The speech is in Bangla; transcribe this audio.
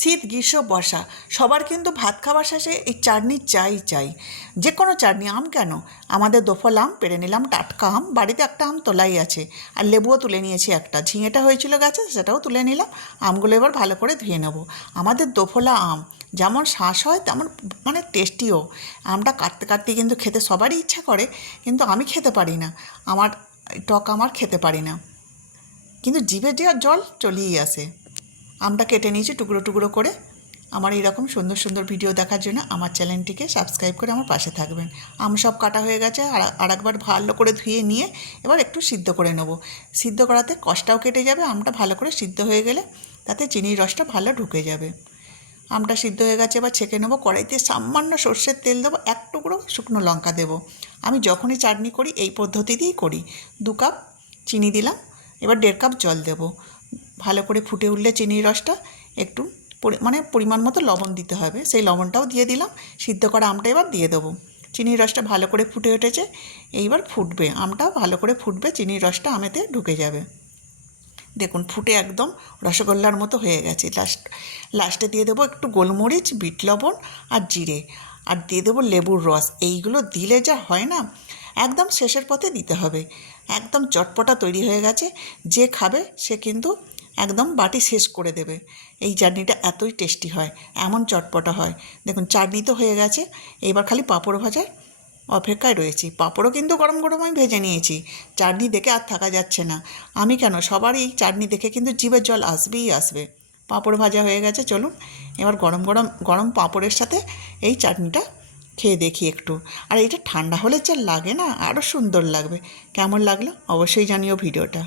শীত গ্রীষ্ম বর্ষা সবার কিন্তু ভাত খাওয়ার শেষে এই চাটনি চাই। যে কোনো চাটনি, আম কেন, আমাদের দোফল আম পেড়ে নিলাম, টাটকা আম, বাড়িতে একটা আম তোলাই আছে, আর লেবুও তুলে নিয়েছি একটা, ঝিঙেটা হয়েছিল গাছে সেটাও তুলে নিলাম। আমগুলো এবার ভালো করে ধুয়ে নেব। আমাদের দোফলা আম যেমন শ্বাস হয় তেমন মানে টেস্টিও। আমটা কাটতে কাটতে কিন্তু খেতে সবারই ইচ্ছা করে, কিন্তু আমি খেতে পারি না, আমার টক আমার খেতে পারি না, কিন্তু জিভে যে জল চলেই আসে। আমটা কেটে নিয়েছি টুকরো টুকরো করে। আমার এইরকম সুন্দর সুন্দর ভিডিও দেখার জন্য আমার চ্যানেলটিকে সাবস্ক্রাইব করে আমার পাশে থাকবেন। আম সব কাটা হয়ে গেছে, আর একবার ভালো করে ধুয়ে নিয়ে এবার একটু সিদ্ধ করে নেব। সিদ্ধ করাতে কষটাও কেটে যাবে, আমটা ভালো করে সিদ্ধ হয়ে গেলে তাতে চিনির রসটা ভালো ঢুকে যাবে। আমটা সিদ্ধ হয়ে গেছে, এবার ছেঁকে নেবো। কড়াইতে সামান্য সর্ষের তেল দেবো, এক টুকরো শুকনো লঙ্কা দেবো। আমি যখনই চাটনি করি এই পদ্ধতিতেই করি। 2 কাপ চিনি দিলাম, এবার 1.5 কাপ জল দেবো। ভালো করে ফুটে উঠলে চিনির রসটা একটু মানে পরিমাণ মতো লবণ দিতে হবে, সেই লবণটাও দিয়ে দিলাম। সিদ্ধ করা আমটা এবার দিয়ে দেবো। চিনির রসটা ভালো করে ফুটে উঠেছে, এইবার ফুটবে, আমটা ভালো করে ফুটবে, চিনির রসটা আমেতে ঢুকে যাবে। দেখুন ফুটে একদম রসগোল্লার মতো হয়ে গেছে। লাস্টে দিয়ে দেবো একটু গোলমরিচ, বিট লবণ আর জিরে, আর দিয়ে দেবো লেবুর রস। এইগুলো দিলে যা হয় না, একদম শেষের পথে দিতে হবে। একদম চটপটা তৈরি হয়ে গেছে, যে খাবে সে কিন্তু একদম বাটি শেষ করে দেবে। এই চাটনিটা এতই টেস্টি হয়, এমন চটপটা হয়। দেখুন চাটনি তো হয়ে গেছে, এবার খালি পাঁপড় ভাজার অপেক্ষায় রয়েছি। পাঁপড়ও কিন্তু গরম গরম আমি ভেজে নিয়েছি। চাটনি দেখে আর থাকা যাচ্ছে না। আমি কেন, সবার এই চাটনি দেখে কিন্তু জিভের জল আসবেই আসবে। পাঁপড় ভাজা হয়ে গেছে, চলুন এবার গরম গরম গরম পাঁপড়ের সাথে এই চাটনিটা খেয়ে দেখি একটু। আর এটা ঠান্ডা হলে যা লাগে না, আরও সুন্দর লাগবে। কেমন লাগলো অবশ্যই জানিও ভিডিওটা।